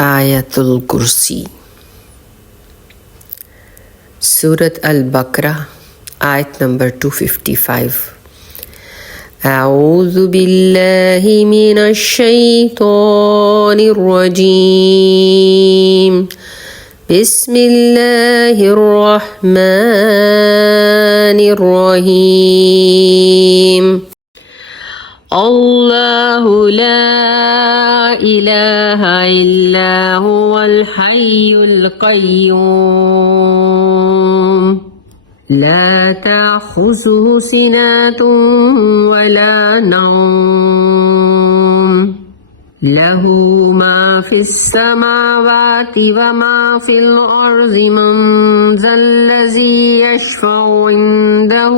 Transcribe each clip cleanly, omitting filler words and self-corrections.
Ayatul Kursi. Surat Al-Baqarah, ayat number 255. أعوذ بالله من الشيطان الرجيم. بسم الله الرحمن الرحيم. الله لا إله إلا هو الحي القيوم لا تأخذه سنة ولا نوم له ما في السماوات وما في الأرض من ذا الذي يشفع عنده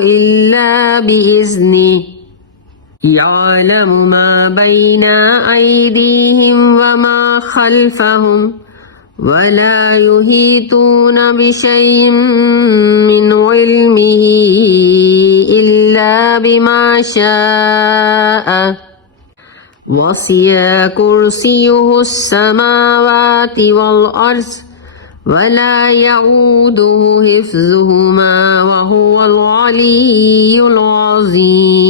إلا بإذنه يعلم ما بين أيديهم وما خلفهم ولا يحيطون بشيء من علمه إلا بما شاء وسع كرسيه السماوات والأرض ولا يؤوده حفظهما وهو العلي العظيم.